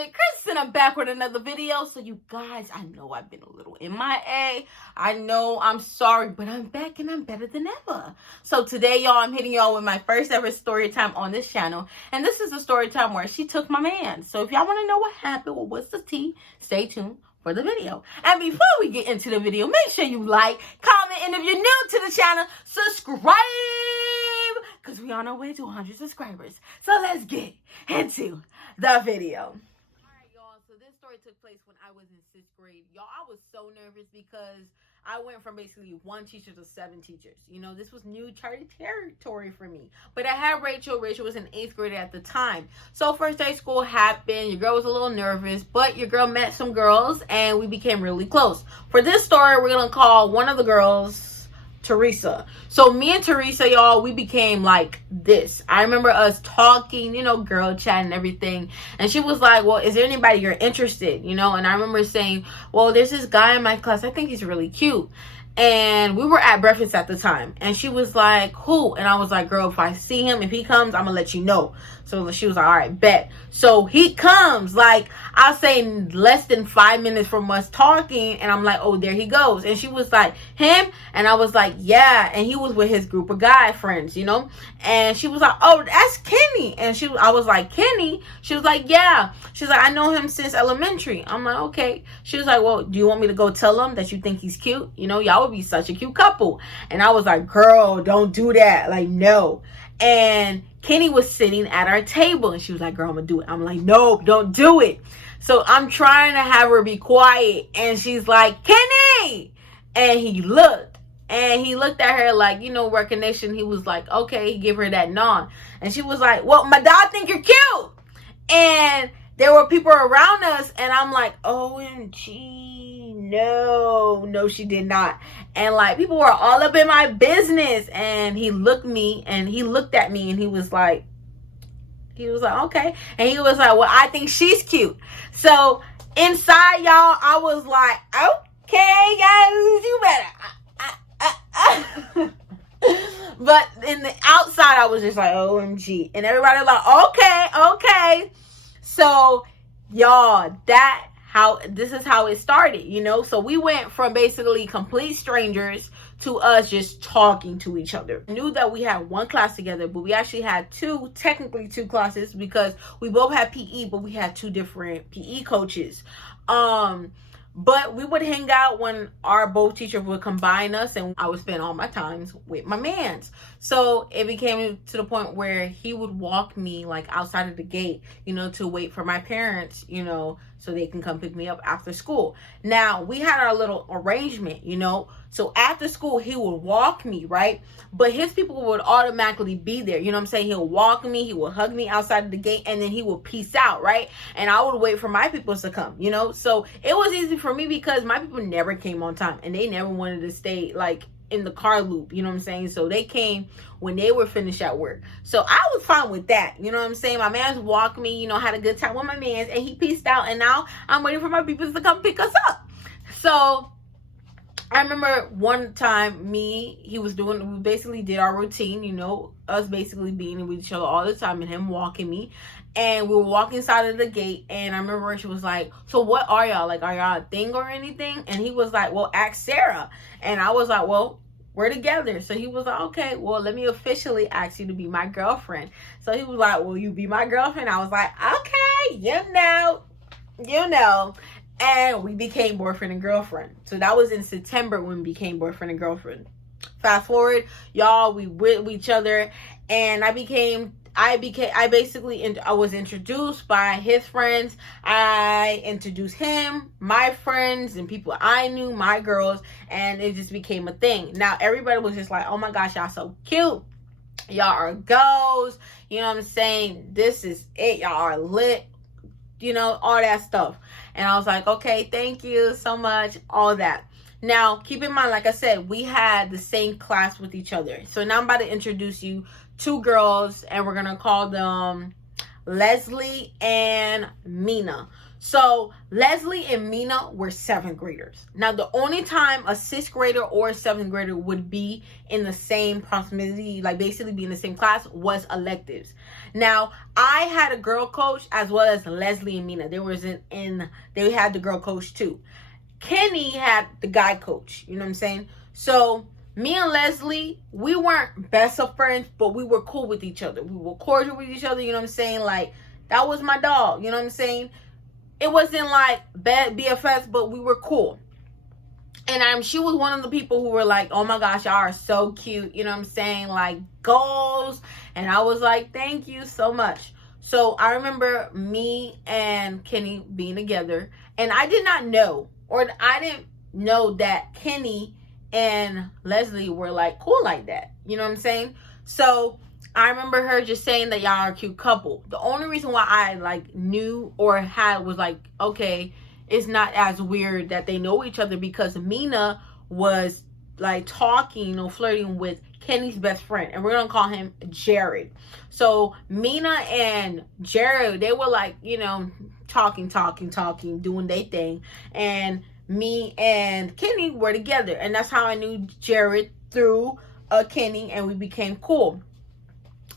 lit Chris, and I'm back with another video. So you guys, I know I've been a little MIA. I know, I'm sorry, but I'm back and I'm better than ever. So today, y'all, I'm hitting y'all with my first ever story time on this channel. And this is a story time where she took my man. So if y'all want to know what happened or what's the tea, stay tuned for the video. And before we get into the video, make sure you like, comment, and if you're new to the channel, subscribe, because we're on our way to 100 subscribers. So let's get into the video. All right, y'all, so this story took place when I was in 6th grade. Y'all, I was so nervous because I went from basically 1 teacher to 7 teachers. You know, this was new territory for me. But I had Rachel. Rachel was an 8th grader at the time. So first day school happened. Your girl was a little nervous, but your girl met some girls and we became really close. For this story, we're going to call one of the girls Teresa. So me and Teresa, y'all, we became like this. I remember us talking, you know, girl chat and everything. And she was like, well, is there anybody you're interested, you know? And I remember saying, well, there's this guy in my class. I think he's really cute. And we were at breakfast at the time. And she was like, who? And I was like, girl, if I see him, if he comes, I'm going to let you know. So she was like, all right, bet. So he comes, like, I'll say less than 5 minutes from us talking. And I'm like, oh, there he goes. And she was like, him? And I was like, yeah. And he was with his group of guy friends, you know. And she was like, oh, that's Kenny. And I was like, Kenny? She was like, yeah. She's like, I know him since elementary. I'm like, okay. She was like, well, do you want me to go tell him that you think he's cute? You know, y'all would be such a cute couple. And I was like, girl, don't do that. Like, no. And Kenny was sitting at our table and she was like, girl, I'm gonna do it. I'm like, no, don't do it. So I'm trying to have her be quiet and she's like, Kenny. And he looked at her like, you know, recognition. He was like, okay, he gave her that nod. And she was like, well, my dad think you're cute. And there were people around us and I'm like, OMG, no, she did not. And like people were all up in my business and he looked at me and he was like, okay. And he was like, well, I think she's cute. So inside, y'all, I was like, okay, guys, you better. But in the outside, I was just like, OMG. And everybody was like, okay. So y'all, this is how it started, you know. So we went from basically complete strangers to us just talking to each other. I knew that we had one class together, but we actually had technically two classes because we both had PE, but we had 2 different PE coaches. But we would hang out when our both teachers would combine us, and I would spend all my times with my mans. So it became to the point where he would walk me like outside of the gate, you know, to wait for my parents, you know, so they can come pick me up after school. Now, we had our little arrangement, you know. So after school, he would walk me, right? But his people would automatically be there. You know what I'm saying? He'll walk me, he will hug me outside of the gate, and then he will peace out, right? And I would wait for my people to come, you know? So it was easy for me because my people never came on time and they never wanted to stay like in the car loop, you know what I'm saying? So they came when they were finished at work. So I was fine with that, you know what I'm saying? My man's walked me, you know, had a good time with my mans, and he peaced out, and now I'm waiting for my people to come pick us up. So I remember one time we basically did our routine, you know, us basically being with each other all the time and him walking me. And we were walking inside of the gate, and I remember she was like, so what are y'all? Like, are y'all a thing or anything? And he was like, well, ask Sarah. And I was like, well, we're together. So he was like, okay, well, let me officially ask you to be my girlfriend. So he was like, will you be my girlfriend? I was like, okay, you know. And we became boyfriend and girlfriend. So that was in September when we became boyfriend and girlfriend. Fast forward, y'all, we with each other, and I was introduced by his friends. I introduced him, my friends, and people I knew, my girls, and it just became a thing. Now everybody was just like, oh my gosh, y'all so cute. Y'all are goals. You know what I'm saying? This is it. Y'all are lit. You know, all that stuff. And I was like, okay, thank you so much, all that. Now, keep in mind, like I said, we had the same class with each other. So now I'm about to introduce you 2 girls, and we're going to call them Leslie and Mina. So Leslie and Mina were 7th graders. Now, the only time a 6th grader or a 7th grader would be in the same proximity, like basically be in the same class, was electives. Now, I had a girl coach as well as Leslie and Mina. They had the girl coach too. Kenny had the guy coach. You know what I'm saying? So me and Leslie, we weren't best of friends, but we were cool with each other. We were cordial with each other. You know what I'm saying? Like, that was my dog. You know what I'm saying? It wasn't like bad BFFs, but we were cool. And she was one of the people who were like, oh my gosh, y'all are so cute. You know what I'm saying? Like, goals. And I was like, thank you so much. So I remember me and Kenny being together. And I did not know, or I didn't know that Kenny and Leslie were like cool like that. You know what I'm saying? So I remember her just saying that y'all are a cute couple. The only reason why I like knew or had was like, okay, it's not as weird that they know each other, because Mina was like talking or flirting with Kenny's best friend, and we're gonna call him Jared. So Mina and Jared, they were like, you know, talking, doing their thing, and me and Kenny were together, and that's how I knew Jared through Kenny, and we became cool.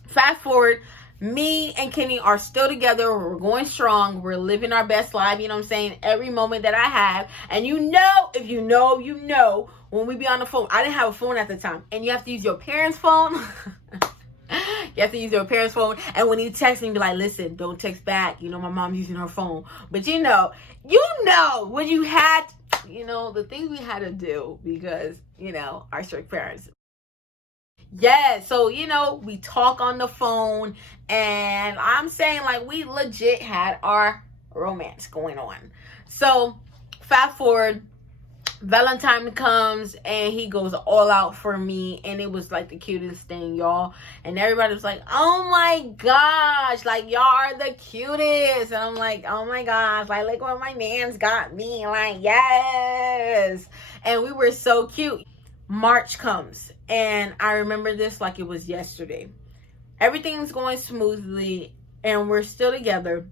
Fast forward, me and Kenny are still together. We're going strong. We're living our best life. You know what I'm saying? Every moment that I have. And you know, if you know, you know, when we be on the phone, I didn't have a phone at the time. And you have to use your parents' phone. You have to use your parents' phone. And when you text me, be like, listen, don't text back. You know, my mom's using her phone. But you know, when you had, you know, the things we had to do because, you know, our strict parents. Yeah, so, you know, we talk on the phone, and I'm saying, like, we legit had our romance going on. So, fast forward, Valentine comes, and he goes all out for me, and it was, like, the cutest thing, y'all. And everybody was like, oh, my gosh, like, y'all are the cutest. And I'm like, oh, my gosh, like, look what my man's got me. Like, yes. And we were so cute. March comes, and I remember this like it was yesterday. Everything's going smoothly, and we're still together.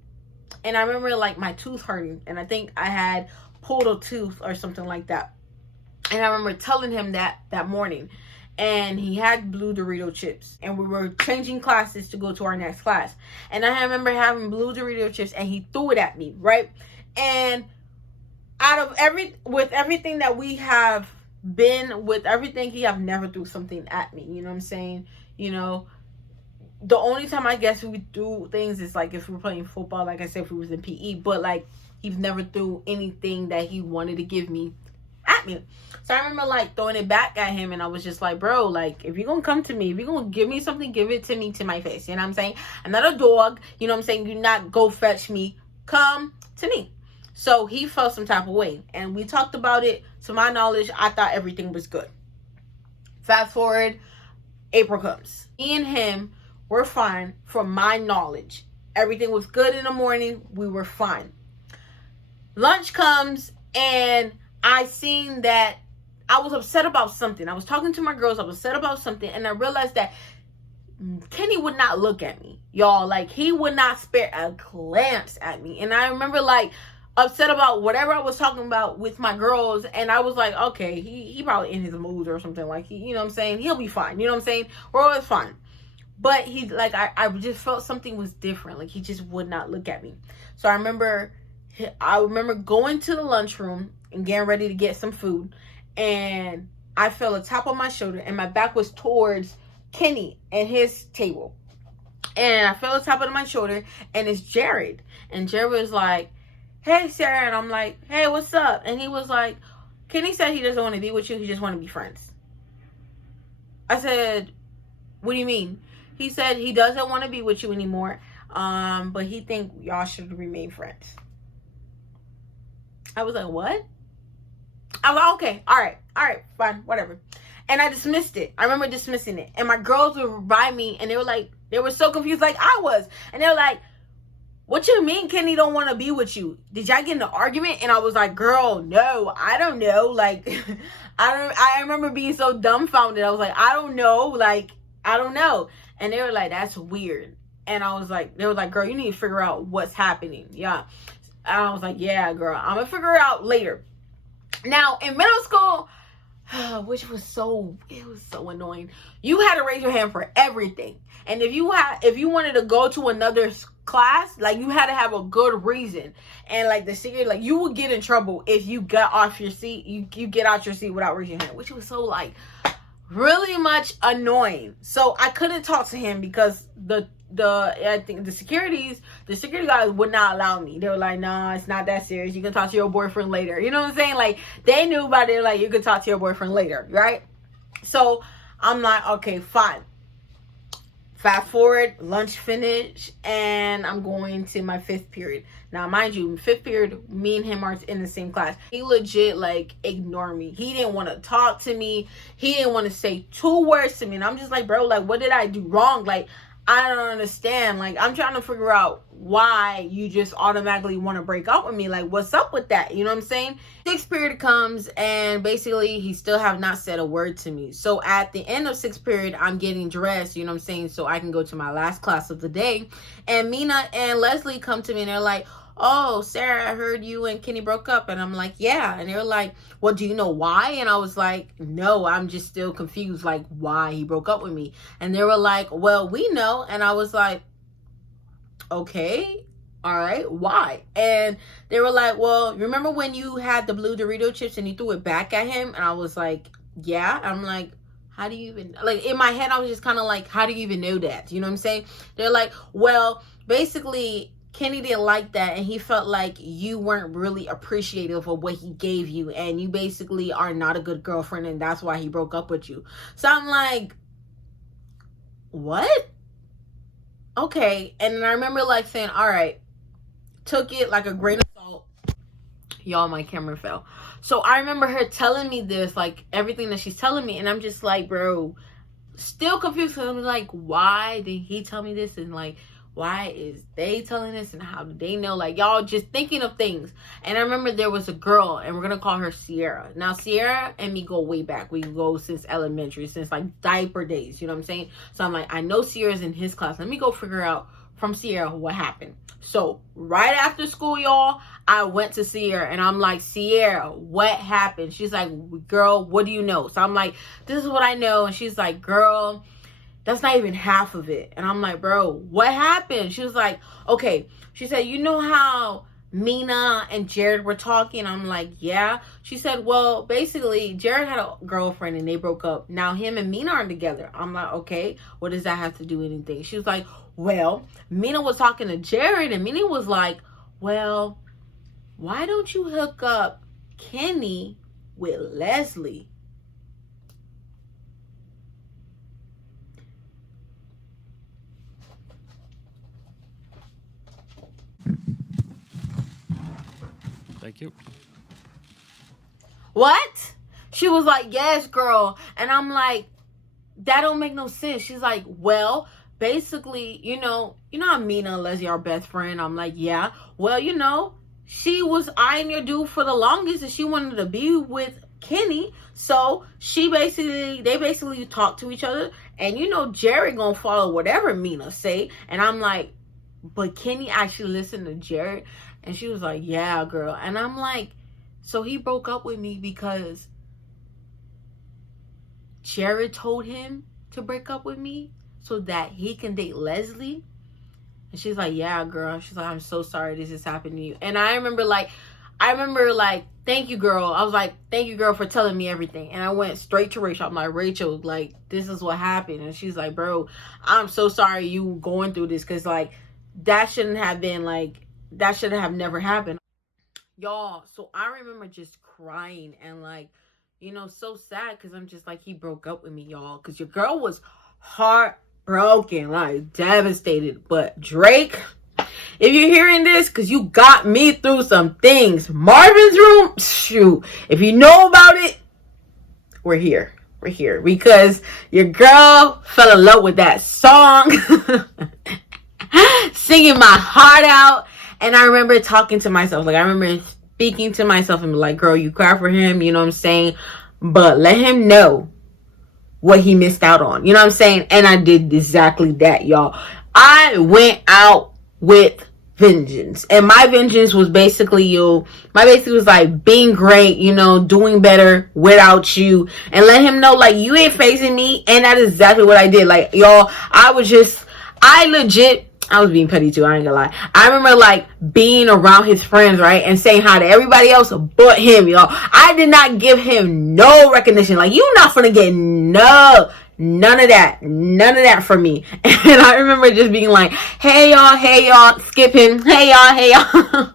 And I remember like my tooth hurting, and I think I had pulled a tooth or something like that. And I remember telling him that morning, and he had blue Dorito chips, and we were changing classes to go to our next class. And I remember having blue Dorito chips, and he threw it at me, right? And with everything that we have been with, everything, he have never threw something at me. You know what I'm saying? You know, the only time I guess we do things is like if we were playing football, like I said, if we was in PE, but like he's never threw anything that he wanted to give me at me. So I remember like throwing it back at him, and I was just like, bro, like if you're gonna come to me, if you're gonna give me something, give it to me to my face. You know what I'm saying? I'm not a dog. You know what I'm saying? You not go fetch me. Come to me. So he felt some type of way, and we talked about it. To my knowledge, I thought everything was good. Fast forward, April comes. Me and him were fine from my knowledge. Everything was good in the morning. We were fine. Lunch comes, and I seen that I was upset about something. I was talking to my girls. I was upset about something, and I realized that Kenny would not look at me, y'all. Like, he would not spare a glance at me. And I remember like upset about whatever I was talking about with my girls, and I was like, okay, he probably in his mood or something, like he, you know what I'm saying, he'll be fine, you know what I'm saying, we're always fine. But he like I just felt something was different, like he just would not look at me. So I remember going to the lunchroom and getting ready to get some food, and I felt a tap on my shoulder, and my back was towards Kenny and his table, and I felt a tap on my shoulder, and it's Jared, and Jared was like, hey, Sarah. And I'm like, hey, what's up? And he was like, Kenny said he doesn't want to be with you. He just want to be friends. I said, what do you mean? He said he doesn't want to be with you anymore. But he think y'all should remain friends. I was like, what? I was like, okay, all right, fine, whatever. And I dismissed it. I remember dismissing it. And my girls were by me, and they were like, they were so confused like I was. And they were like, what you mean Kenny don't want to be with you? Did y'all get in an argument? And I was like, girl, no, I don't know. Like, I remember being so dumbfounded. I was like, I don't know. Like, I don't know. And they were like, that's weird. And I was like, they were like, girl, you need to figure out what's happening. Yeah. And I was like, yeah, girl, I'm gonna figure it out later. Now in middle school, which was so annoying, you had to raise your hand for everything. And if you wanted to go to another class, like, you had to have a good reason. And like the secret, like, you would get in trouble if you got off your seat, you get out your seat without raising your hand, which was so like really much annoying. So I couldn't talk to him because I think the security guys would not allow me. They were like, nah, it's not that serious. You can talk to your boyfriend later. You know what I'm saying? Like, they knew about it. Like, you could talk to your boyfriend later, right? So I'm like, okay, fine. Fast forward, lunch finish, and I'm going to my 5th period. Now, mind you, 5th period, me and him are in the same class. He legit, like, ignored me. He didn't want to talk to me. He didn't want to say 2 words to me. And I'm just like, bro, like, what did I do wrong? Like, I don't understand. Like, I'm trying to figure out why you just automatically want to break up with me. Like, what's up with that? You know what I'm saying? 6th period comes, and basically he still have not said a word to me. So at the end of 6th period, I'm getting dressed, you know what I'm saying, so I can go to my last class of the day. And Mina and Leslie come to me, and they're like, oh, Sarah, I heard you and Kenny broke up. And I'm like, yeah. And they're like, well, do you know why? And I was like, no, I'm just still confused, like, why he broke up with me. And they were like, well, we know. And I was like, okay, all right, why? And they were like, well, remember when you had the blue Dorito chips and you threw it back at him? And I was like, yeah. I'm like, how do you even, like, in my head, I was just kind of like, how do you even know that? You know what I'm saying? They're like, well, basically, Kenny didn't like that, and he felt like you weren't really appreciative of what he gave you, and you basically are not a good girlfriend, and that's why he broke up with you. So I'm like, what? Okay. And then I remember, like, saying, all right, took it like a grain of salt. Y'all, my camera fell. So I remember her telling me this, like, everything that she's telling me, and I'm just like, bro, still confused, because I'm like, why did he tell me this? And like, why is they telling this, and how do they know? Like, y'all just thinking of things. And I remember there was a girl, and we're gonna call her Sierra. Now, Sierra and me go way back. We go since elementary, since like diaper days, you know what I'm saying? So I'm like, I know Sierra's in his class. Let me go figure out from Sierra what happened. So right after school, y'all, I went to Sierra, and I'm like, Sierra, what happened? She's like, girl, what do you know? So I'm like, this is what I know. And she's like, girl, that's not even half of it. And I'm like, bro, what happened? She was like, okay. She said, you know how Mina and Jared were talking? I'm like, yeah. She said, well, basically, Jared had a girlfriend and they broke up. Now him and Mina aren't together. I'm like, okay, what does that have to do with anything? She was like, well, Mina was talking to Jared, and Mina was like, well, why don't you hook up Kenny with Leslie? Thank you. What? She was like, yes, girl. And I'm like, that don't make no sense. She's like, well, basically, you know how Mina and Leslie are best friend? I'm like, yeah. Well, she was eyeing your dude for the longest, and she wanted to be with Kenny. So they basically talk to each other, and Jared gonna follow whatever Mina say. And I'm like, but Kenny actually listened to Jared? And she was like, yeah, girl. And I'm like, so he broke up with me because Jared told him to break up with me so that he can date Leslie? And she's like, yeah, girl. She's like, I'm so sorry this has happened to you. And I remember like, thank you, girl. I was like, thank you, girl, for telling me everything. And I went straight to Rachel. I'm like, Rachel, like, this is what happened. And she's like, bro, I'm so sorry you going through this, because like, that shouldn't have been like, that should have never happened. Y'all, so I remember just crying and like, so sad, because I'm just like, he broke up with me, y'all, because your girl was heartbroken, like devastated. But Drake, if you're hearing this, because you got me through some things. Marvin's Room, shoot, if you know about it, we're here. We're here because your girl fell in love with that song. Singing my heart out. And I remember talking to myself. Like, I remember speaking to myself and be like, girl, you cry for him, you know what I'm saying? But let him know what he missed out on. You know what I'm saying? And I did exactly that, y'all. I went out with vengeance. And my vengeance was basically was like being great, doing better without you, and let him know like you ain't facing me. And that is exactly what I did. Like, y'all, I was being petty too, I ain't gonna lie. I remember like being around his friends, right, and saying hi to everybody else but him, y'all. I did not give him no recognition. Like, you not gonna get none of that from me. And I remember just being like, hey y'all, skipping, hey y'all.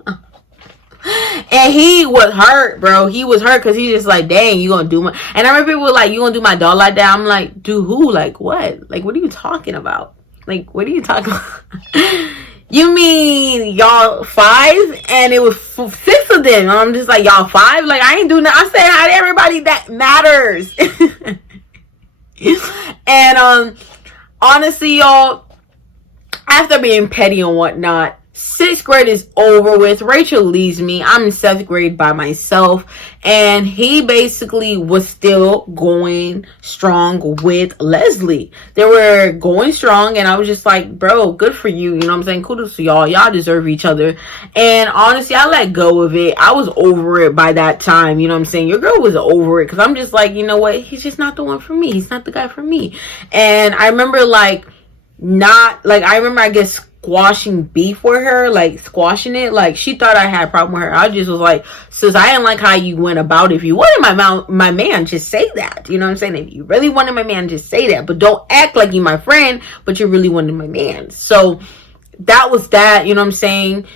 And he was hurt, bro. He was hurt because he's just like, dang, you gonna do my... And I remember people were like, you gonna do my dog like that? I'm like, do who? Like, what? Like, what are you talking about? Like, what are you talking about? You mean y'all 5? And it was 6 of them. I'm just like, y'all 5? Like, I ain't doing that. I said hi to everybody that matters. And honestly, y'all, after being petty and whatnot, 6th grade is over with. Rachel leaves me. I'm in 7th grade by myself. And he basically was still going strong with Leslie. They were going strong. And I was just like, bro, good for you. You know what I'm saying? Kudos to y'all. Y'all deserve each other. And honestly, I let go of it. I was over it by that time. You know what I'm saying? Your girl was over it. Because I'm just like, you know what? He's just not the one for me. He's not the guy for me. And I remember I guess squashing beef with her, like squashing it. Like, she thought I had a problem with her. I just was like, sis, I didn't like how you went about it. If you wanted my man, just say that. You know what I'm saying? If you really wanted my man, just say that. But don't act like you my friend, but you really wanted my man. So that was that. You know what I'm saying?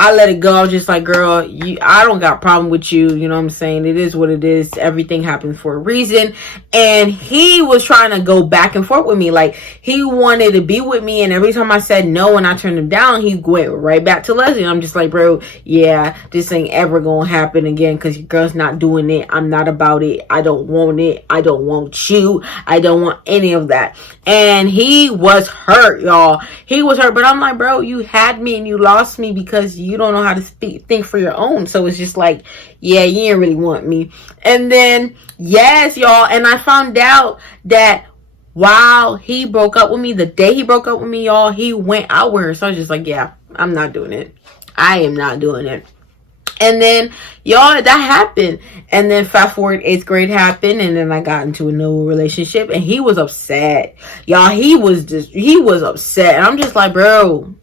I let it go. I was just like, girl, I don't got a problem with you. You know what I'm saying? It is what it is. Everything happens for a reason. And he was trying to go back and forth with me. Like, he wanted to be with me. And every time I said no and I turned him down, he went right back to Leslie. And I'm just like, bro, yeah, this ain't ever going to happen again because your girl's not doing it. I'm not about it. I don't want it. I don't want you. I don't want any of that. And he was hurt, y'all. He was hurt. But I'm like, bro, you had me and you lost me because you don't know how to think for your own. So it's just like, yeah, you didn't really want me. And then, yes, y'all, and I found out that while he broke up with me, the day he broke up with me, y'all, he went out with her. So I was just like, yeah, I'm not doing it. I am not doing it. And then, y'all, that happened. And then fast forward, 8th grade happened. And then I got into a new relationship. And he was upset. Y'all, he was upset. And I'm just like, bro,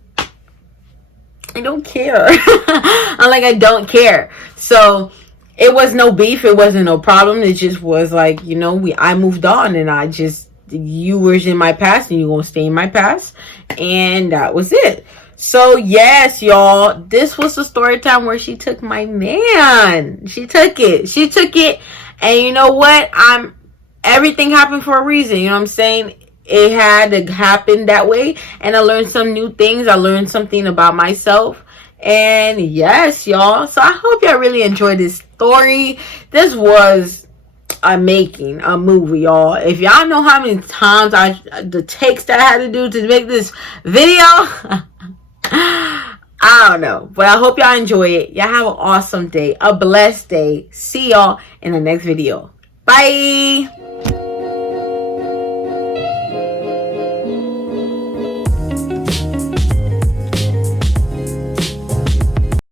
I don't care. I'm like, I don't care. So it was no beef. It wasn't no problem. It just was like, I moved on. And you were in my past. And you're going to stay in my past. And that was it. So yes, y'all, this was the story time where she took my man. She took it. And you know what? Everything happened for a reason. You know what I'm saying? It had to happen that way. And I learned some new things. I learned something about myself. And yes, y'all. So I hope y'all really enjoyed this story. This was making a movie, y'all. If y'all know how many times the takes that I had to do to make this video, I don't know, but I hope y'all enjoy it. Y'all have an awesome day, a blessed day. See y'all in the next video. Bye.